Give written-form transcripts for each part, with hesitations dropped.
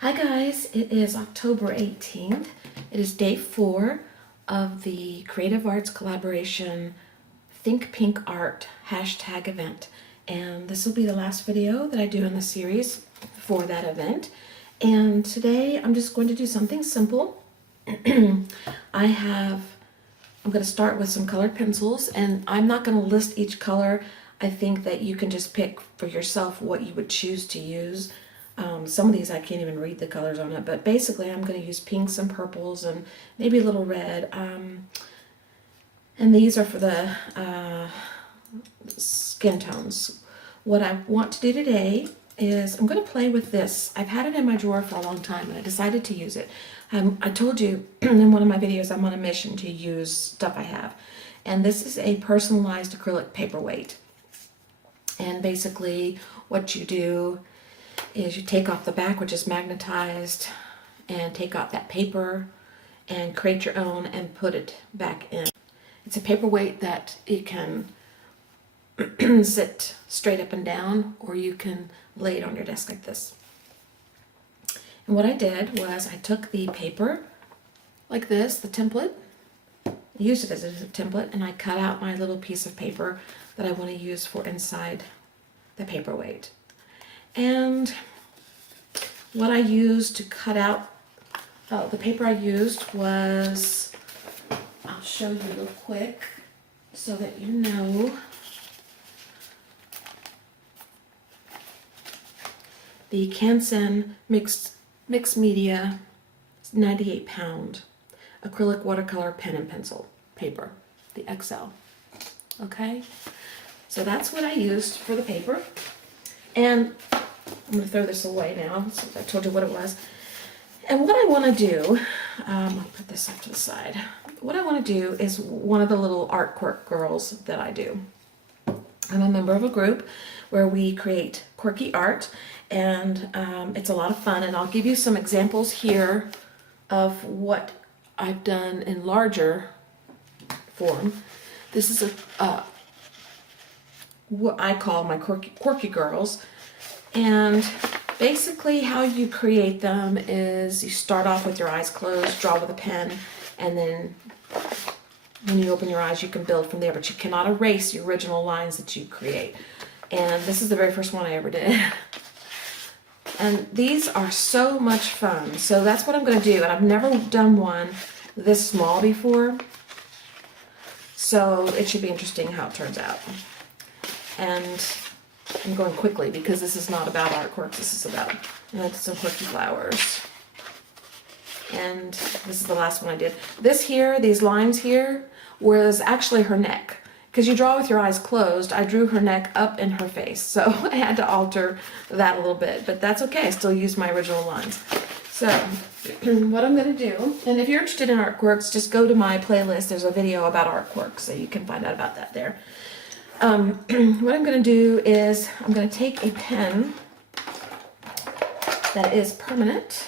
Hi guys, it is October 18th. It is day 4 of the Creative Arts Collaboration ThinkPinkArt hashtag event. And this will be the last video that I do in the series for that event. And today I'm just going to do something simple. I'm going to start with some colored pencils, and I'm not going to list each color. I think that you can just pick for yourself what you would choose to use. Some of these I can't even read the colors on it, but basically I'm going to use pinks and purples and maybe a little red. And these are for the skin tones. What I want to do today is I'm going to play with this. I've had it in my drawer for a long time and I decided to use it. I told you in one of my videos I'm on a mission to use stuff I have. And this is a personalized acrylic paperweight. And basically what you do is you take off the back, which is magnetized, and take off that paper and create your own and put it back in. It's a paperweight that it can sit straight up and down, or you can lay it on your desk like this. And what I did was I took the paper like this, the template, used it as a template, and I cut out my little piece of paper that I want to use for inside the paperweight. And what I used to cut out, the paper I used was, I'll show you real quick so that you know. The Canson mixed media 98 pound acrylic watercolor pen and pencil paper, the XL. Okay, so that's what I used for the paper. And I'm going to throw this away now since I told you what it was. And what I want to do, I'll put this off to the side. What I want to do is one of the little art quirk girls that I do. I'm a member of a group where we create quirky art, and it's a lot of fun. And I'll give you some examples here of what I've done in larger form. This is what I call my quirky girls. And basically how you create them is you start off with your eyes closed, draw with a pen, and then when you open your eyes you can build from there, but you cannot erase the original lines that you create. And this is the very first one I ever did. And these are so much fun. So that's what I'm going to do, and I've never done one this small before, so it should be interesting how it turns out. And I'm going quickly because this is not about art quirks. This is about some quirky flowers. And this is the last one I did. This here, these lines here, was actually her neck. Because you draw with your eyes closed, I drew her neck up in her face. So I had to alter that a little bit. But that's okay. I still used my original lines. So what I'm going to do, and if you're interested in art quirks, just go to my playlist. There's a video about art quirks, so you can find out about that there. What I'm going to do is I'm going to take a pen that is permanent,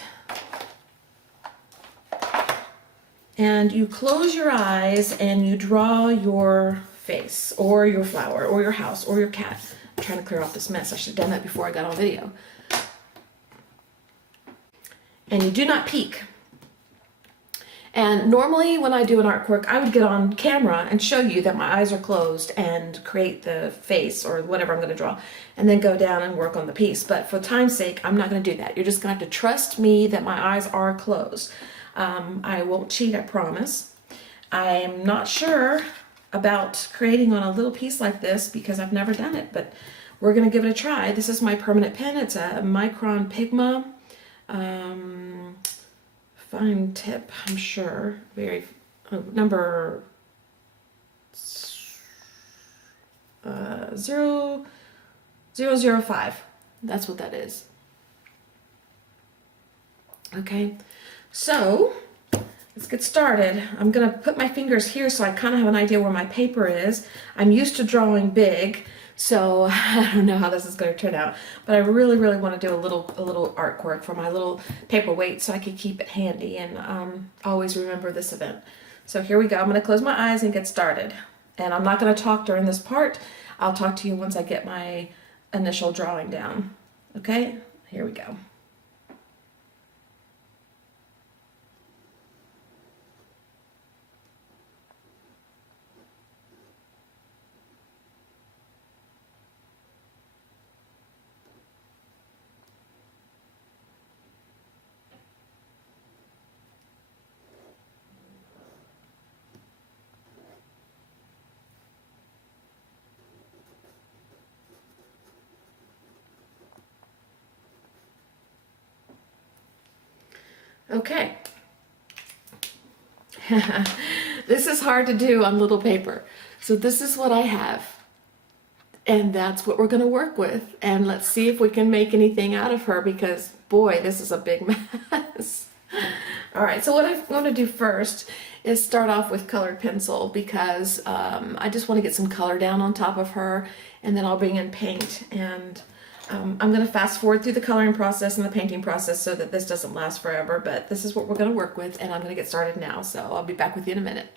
and you close your eyes and you draw your face or your flower or your house or your cat. I'm trying to clear off this mess. I should have done that before I got on video. And you do not peek. And normally when I do an art quirk, I would get on camera and show you that my eyes are closed and create the face or whatever I'm going to draw, and then go down and work on the piece. But for time's sake, I'm not going to do that. You're just going to have to trust me that my eyes are closed. I won't cheat, I promise. I'm not sure about creating on a little piece like this because I've never done it, but we're going to give it a try. This is my permanent pen. It's a Micron Pigma. Fine tip, I'm sure. Number 005. That's what that is. Okay, so let's get started. I'm gonna put my fingers here so I kind of have an idea where my paper is. I'm used to drawing big, so I don't know how this is going to turn out, but I really want to do a little art quirk for my little paperweight so I can keep it handy and always remember this event. So here we go. I'm going to close my eyes and get started. And I'm not going to talk during this part. I'll talk to you once I get my initial drawing down. Okay, here we go. Okay. This is hard to do on little paper. So this is what I have. And that's what we're going to work with. And let's see if we can make anything out of her, because boy, this is a big mess. All right, so what I'm going to do first is start off with colored pencil, because I just want to get some color down on top of her, and then I'll bring in paint. And I'm going to fast forward through the coloring process and the painting process so that this doesn't last forever, but this is what we're going to work with, and I'm going to get started now. So I'll be back with you in a minute.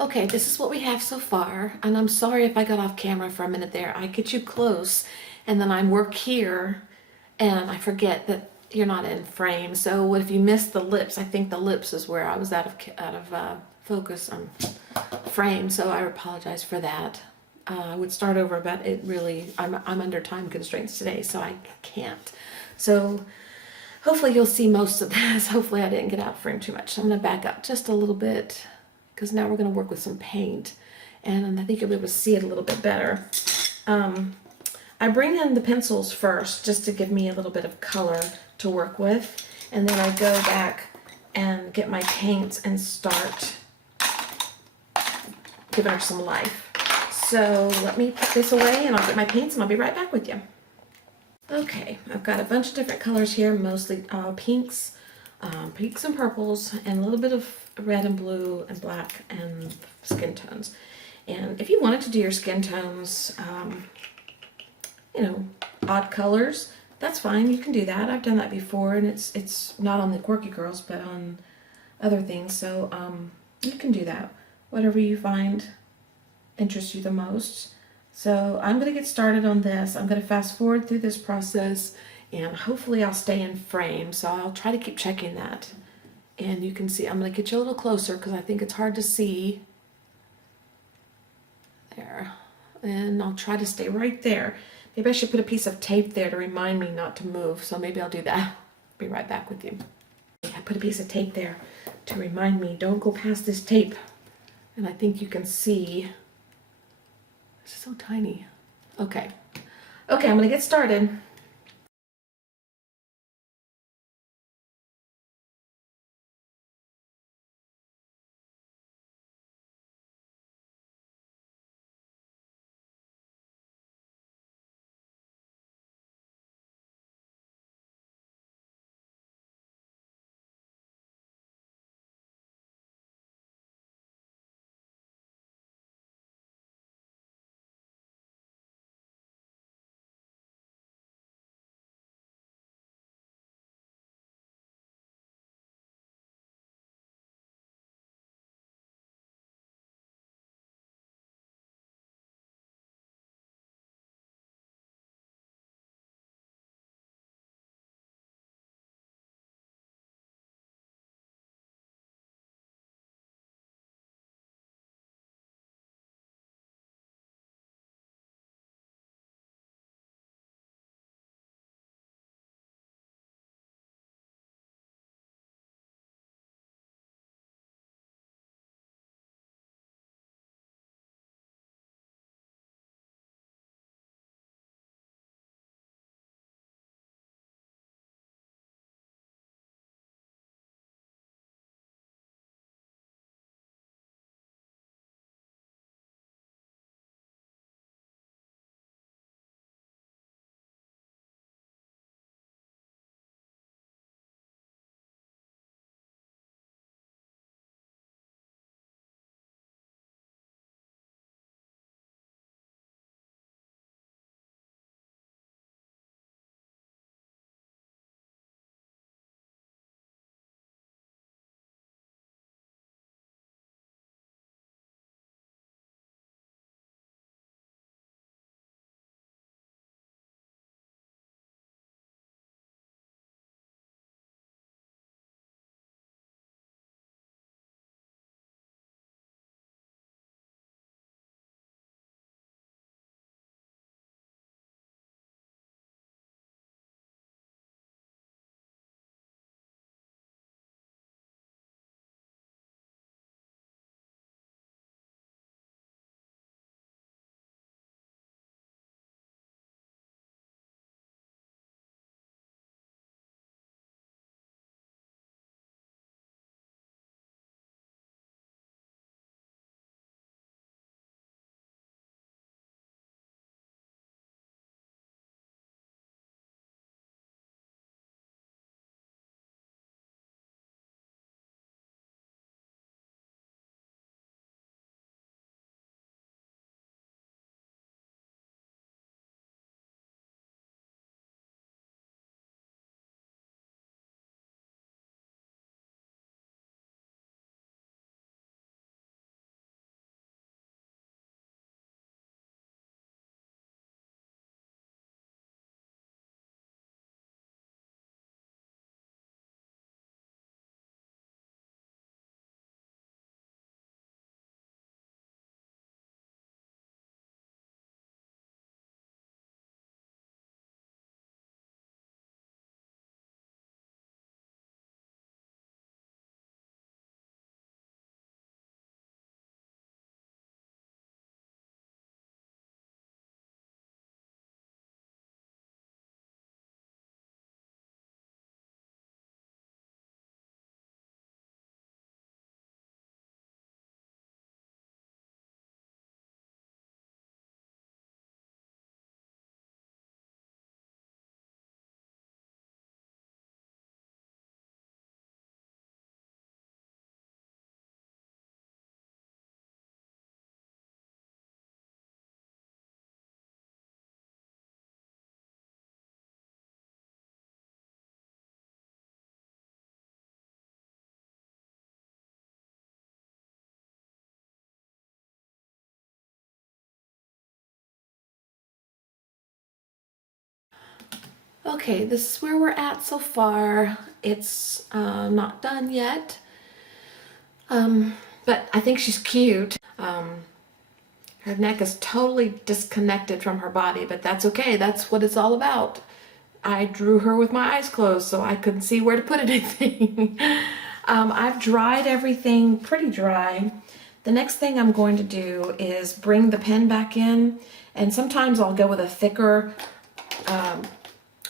Okay, this is what we have so far, and I'm sorry if I got off camera for a minute there. I get you close, and then I work here, and I forget that you're not in frame. So what if you missed the lips? I think the lips is where I was out of focus on frame, so I apologize for that. I would start over, but it really, I'm under time constraints today, so I can't. So hopefully you'll see most of this. Hopefully I didn't get out of frame too much. So I'm going to back up just a little bit, because now we're going to work with some paint, and I think you'll be able to see it a little bit better. I bring in the pencils first just to give me a little bit of color to work with, and then I go back and get my paints and start giving her some life. So let me put this away, and I'll get my paints, and I'll be right back with you. Okay, I've got a bunch of different colors here, mostly pinks, pinks and purples, and a little bit of red and blue and black and skin tones. And if you wanted to do your skin tones, you know, odd colors, that's fine. You can do that. I've done that before, and it's not on the Quirky Girls, but on other things. So you can do that. Whatever you find interests you the most. So I'm going to get started on this. I'm going to fast forward through this process, and hopefully I'll stay in frame. So I'll try to keep checking that. And you can see, I'm going to get you a little closer because I think it's hard to see. There. And I'll try to stay right there. Maybe I should put a piece of tape there to remind me not to move. So maybe I'll do that. Be right back with you. I put a piece of tape there to remind me, don't go past this tape. And I think you can see. This is so tiny. Okay. Okay, I'm going to get started. Okay, this is where we're at so far. It's not done yet, but I think she's cute. Her neck is totally disconnected from her body, but that's okay. That's what it's all about. I drew her with my eyes closed so I couldn't see where to put anything. I've dried everything pretty dry. The next thing I'm going to do is bring the pen back in, and sometimes I'll go with a thicker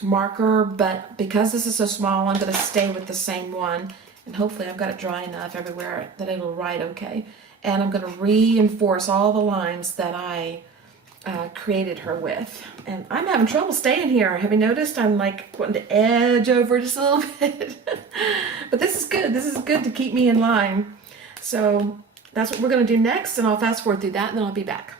marker, but because this is so small, I'm going to stay with the same one, and hopefully I've got it dry enough everywhere that it'll write okay. And I'm going to reinforce all the lines that I created her with. And I'm having trouble staying here. Have you noticed? I'm like wanting to edge over just a little bit. But this is good. This is good to keep me in line. So that's what we're going to do next, and I'll fast forward through that and then I'll be back.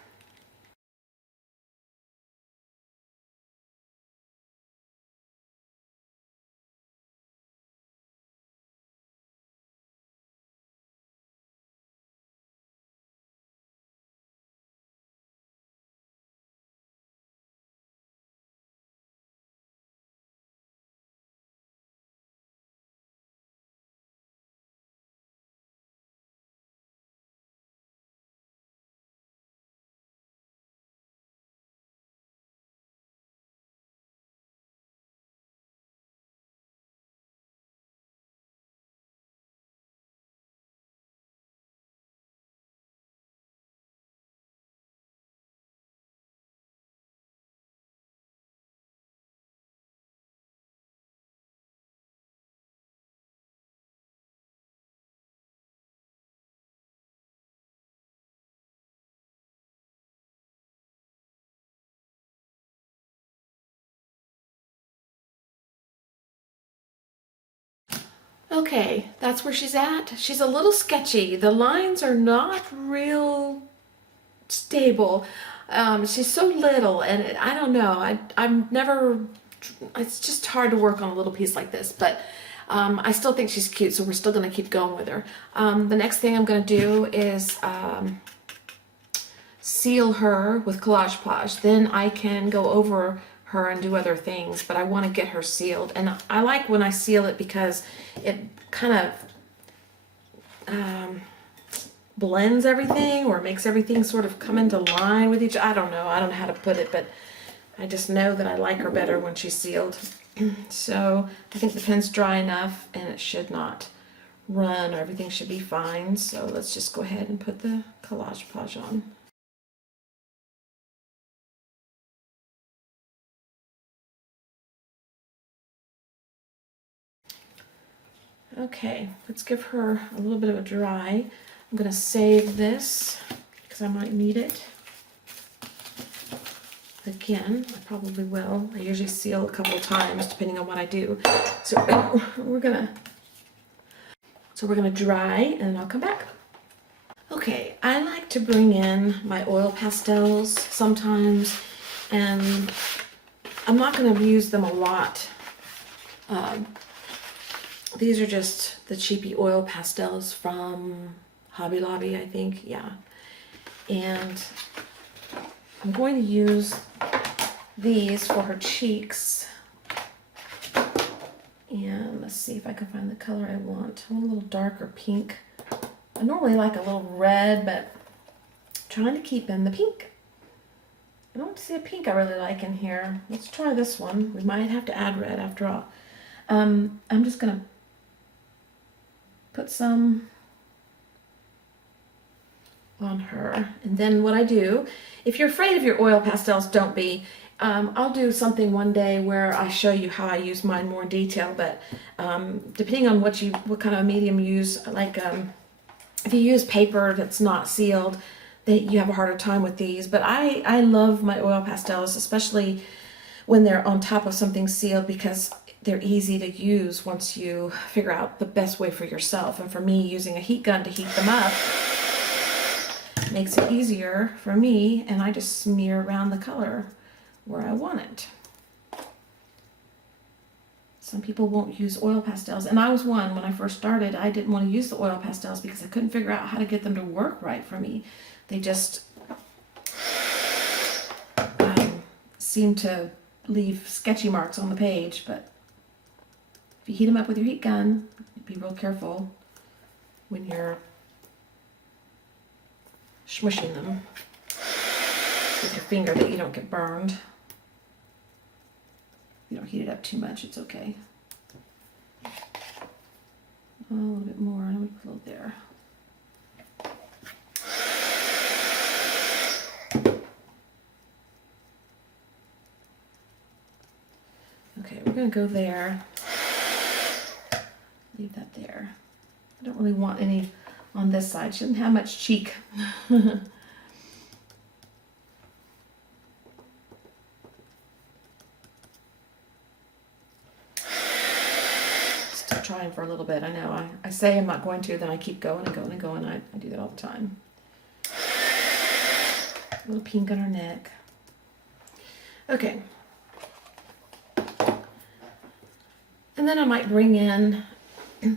Okay, that's where she's at. She's a little sketchy. The lines are not real stable. She's so little, and I don't know. I'm never. It's just hard to work on a little piece like this, but I still think she's cute, so we're still going to keep going with her. The next thing I'm going to do is seal her with Collage Podge. Then I can go over her and do other things, but I want to get her sealed. And I like when I seal it because it kind of blends everything or makes everything sort of come into line with each. I don't know how to put it, but I just know that I like her better when she's sealed. So I think the pen's dry enough and it should not run, or everything should be fine. So let's just go ahead and put the Collage Podge on. Okay, let's give her a little bit of a dry. I'm going to save this because I might need it again. I probably will. I usually seal a couple of times depending on what I do. So we're gonna dry and I'll come back. Okay, I like to bring in my oil pastels sometimes, and I'm not going to use them a lot. These are just the cheapy oil pastels from Hobby Lobby, I think. Yeah. And I'm going to use these for her cheeks. And let's see if I can find the color I want. I want a little darker pink. I normally like a little red, but I'm trying to keep in the pink. I don't see a pink I really like in here. Let's try this one. We might have to add red after all. I'm just going to put some on her. And then what I do, if you're afraid of your oil pastels, don't be. I'll do something one day where I show you how I use mine more in detail, but depending on what kind of medium you use, like if you use paper that's not sealed, you have a harder time with these. But I love my oil pastels, especially when they're on top of something sealed, because they're easy to use once you figure out the best way for yourself. And for me, using a heat gun to heat them up makes it easier for me, and I just smear around the color where I want it. Some people won't use oil pastels, and I was one when I first started. I didn't want to use the oil pastels because I couldn't figure out how to get them to work right for me. They just seem to leave sketchy marks on the page, but if you heat them up with your heat gun, be real careful when you're smushing them with your finger that you don't get burned. You don't heat it up too much, it's okay. A little bit more, I'm going to put a little there. Okay, we're going to go there. Leave that there. I don't really want any on this side. She doesn't have much cheek. Still trying for a little bit. I know. I say I'm not going to, then I keep going and going and going. I do that all the time. A little pink on her neck. Okay. And then I might bring in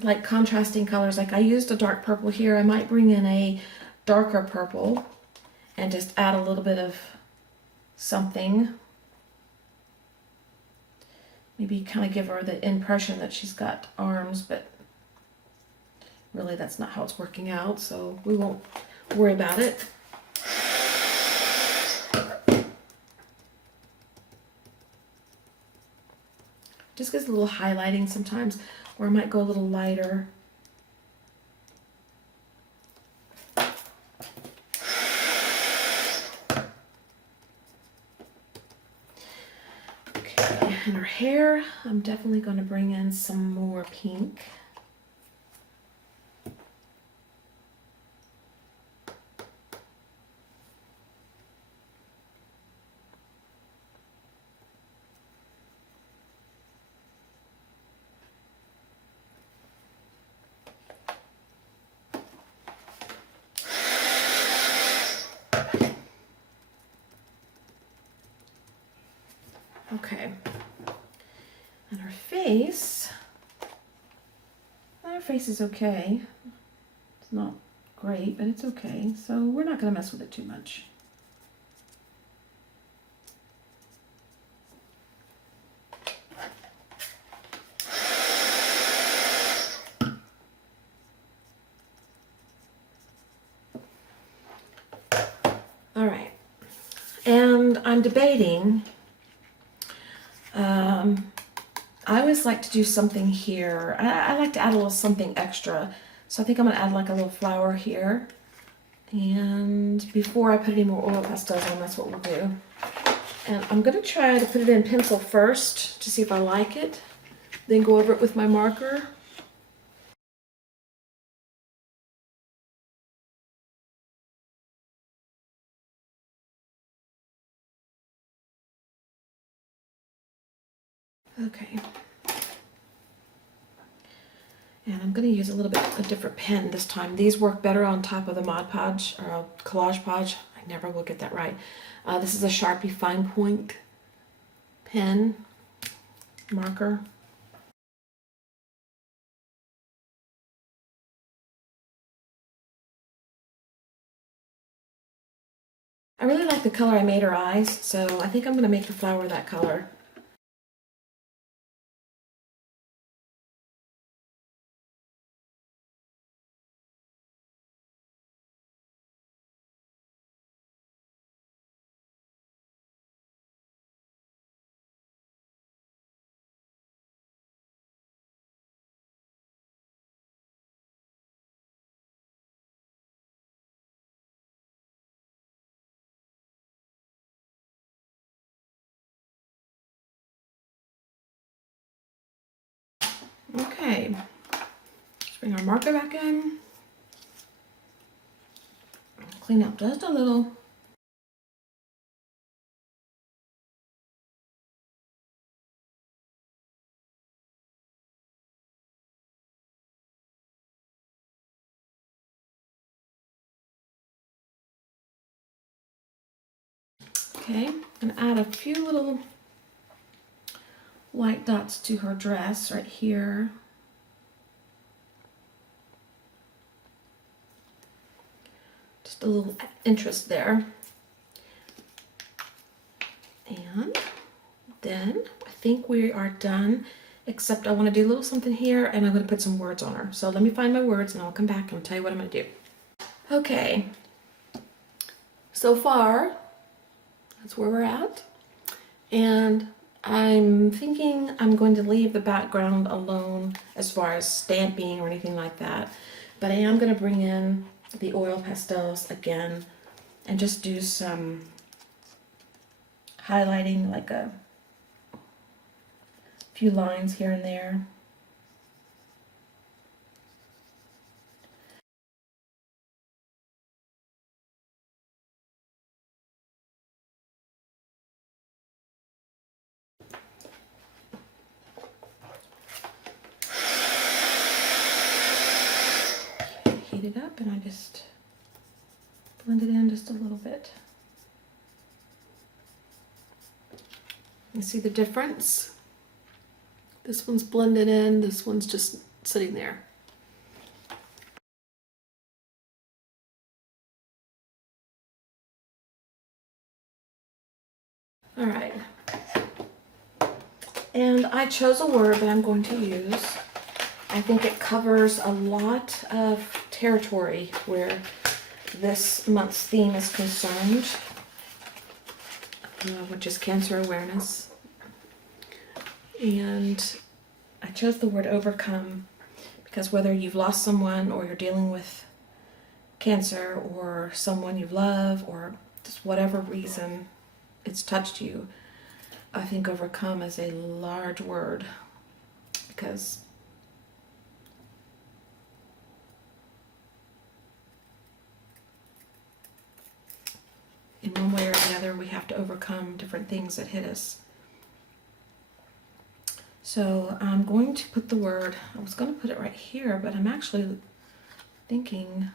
like contrasting colors. Like I used a dark purple here. I might bring in a darker purple and just add a little bit of something. Maybe kind of give her the impression that she's got arms, but really that's not how it's working out, so we won't worry about it. Just gives a little highlighting sometimes, or I might go a little lighter. Okay, and her hair, I'm definitely going to bring in some more pink. Okay, and her face is okay. It's not great, but it's okay. So we're not going to mess with it too much. All right, and I'm debating. I always like to do something here. I like to add a little something extra. So I think I'm going to add like a little flower here. And before I put any more oil pastels on, that's what we'll do. And I'm going to try to put it in pencil first to see if I like it. Then go over it with my marker. Okay. And I'm going to use a little bit a different pen this time. These work better on top of the Mod Podge or Collage Podge. I never will get that right. This is a Sharpie fine point pen marker. I really like the color I made her eyes, so I think I'm going to make the flower that color. Okay, let's bring our marker back in. Clean up just a little. Okay, and add a few little white dots to her dress right here. Just a little interest there. And in. I think we are done, except I want to do a little something here, and I'm going to put some words on her. So let me find my words, and I'll come back and I'll tell you what I'm going to do. Okay, so far, that's where we're at. And I'm thinking I'm going to leave the background alone as far as stamping or anything like that. But I am going to bring in the oil pastels again and just do some highlighting, like a few lines here and there. Heat it up and I just blend it in just a little bit. You see the difference? This one's blended in, this one's just sitting there. All right. And I chose a word that I'm going to use. I think it covers a lot of territory where this month's theme is concerned, which is cancer awareness. And I chose the word overcome because whether you've lost someone or you're dealing with cancer or someone you love or just whatever reason it's touched you, I think overcome is a large word because in one way or the other we have to overcome different things that hit us. So I'm going to put the word, I was going to put it right here, but I'm actually thinking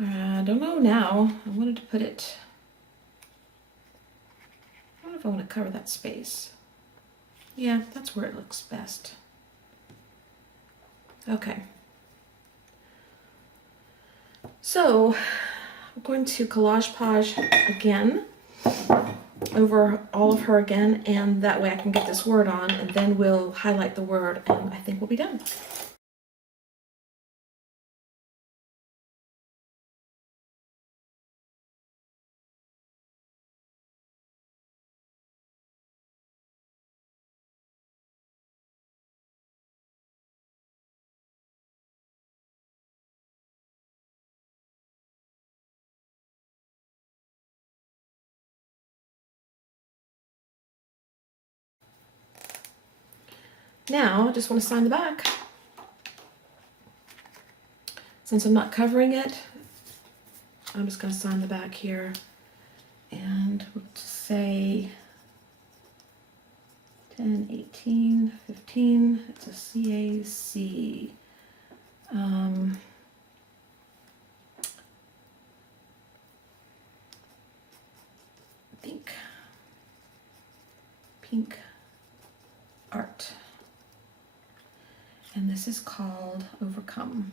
I don't know now. I wanted to put it, I don't know if I want to cover that space. Yeah, that's where it looks best. Okay. So I'm going to collage page again over all of her again, and that way I can get this word on, and then we'll highlight the word, and I think we'll be done. Now I just want to sign the back. Since I'm not covering it, I'm just going to sign the back here, and we'll just say 10, 18, 15. It's a CAC. Think Pink Art. And this is called Overcome.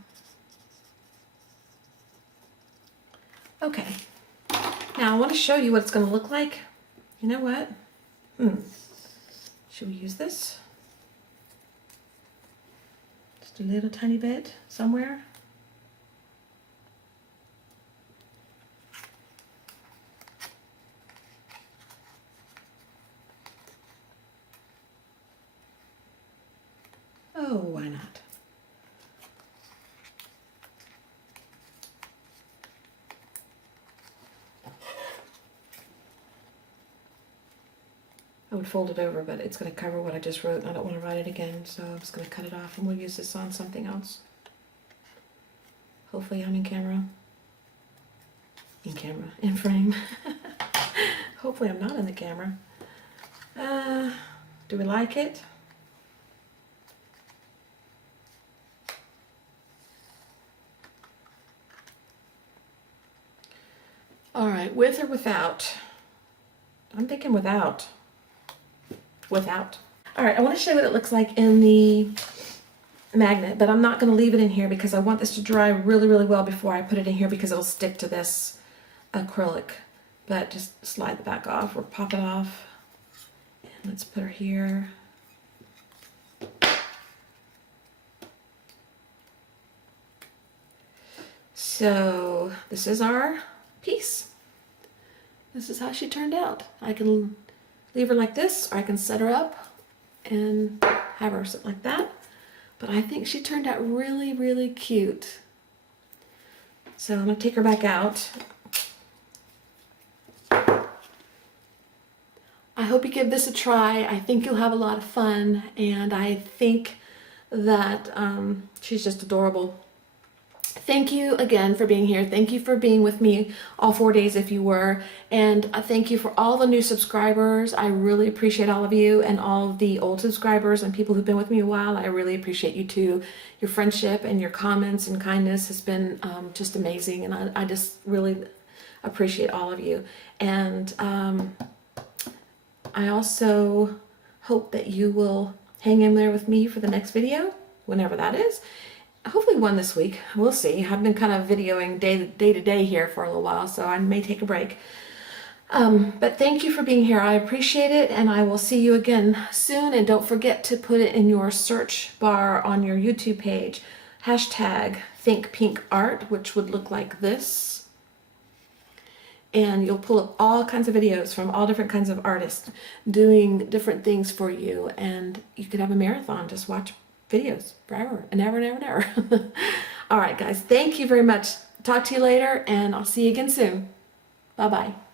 Okay, now I want to show you what it's going to look like. You know what? Should we use this? Just a little tiny bit somewhere. Oh, why not? I would fold it over, but it's going to cover what I just wrote, and I don't want to write it again, so I'm just going to cut it off, and we'll use this on something else. Hopefully I'm in camera. In frame. Hopefully I'm not in the camera. Do we like it? All right, with or without? I'm thinking without. Without. All right, I want to show you what it looks like in the magnet, but I'm not going to leave it in here because I want this to dry really, really well before I put it in here because it'll stick to this acrylic. But just slide the back off or pop it off. And let's put her here. So this is our piece. This is how she turned out. I can leave her like this, or I can set her up and have her sit like that. But I think she turned out really, really cute. So I'm gonna take her back out. I hope you give this a try. I think you'll have a lot of fun, and I think that she's just adorable. Thank you again for being here. Thank you for being with me all 4 days if you were. And thank you for all the new subscribers. I really appreciate all of you, and all of the old subscribers and people who've been with me a while. I really appreciate you too. Your friendship and your comments and kindness has been just amazing. And I just really appreciate all of you. And I also hope that you will hang in there with me for the next video, whenever that is. Hopefully one this week. We'll see. I've been kind of videoing day to day here for a little while, so I may take a break. But thank you for being here. I appreciate it, and I will see you again soon. And don't forget to put it in your search bar on your YouTube page. Hashtag ThinkPinkArt, which would look like this. And you'll pull up all kinds of videos from all different kinds of artists doing different things for you. And you could have a marathon. Just watch videos forever and ever and ever and ever. All right, guys. Thank you very much. Talk to you later, and I'll see you again soon. Bye-bye.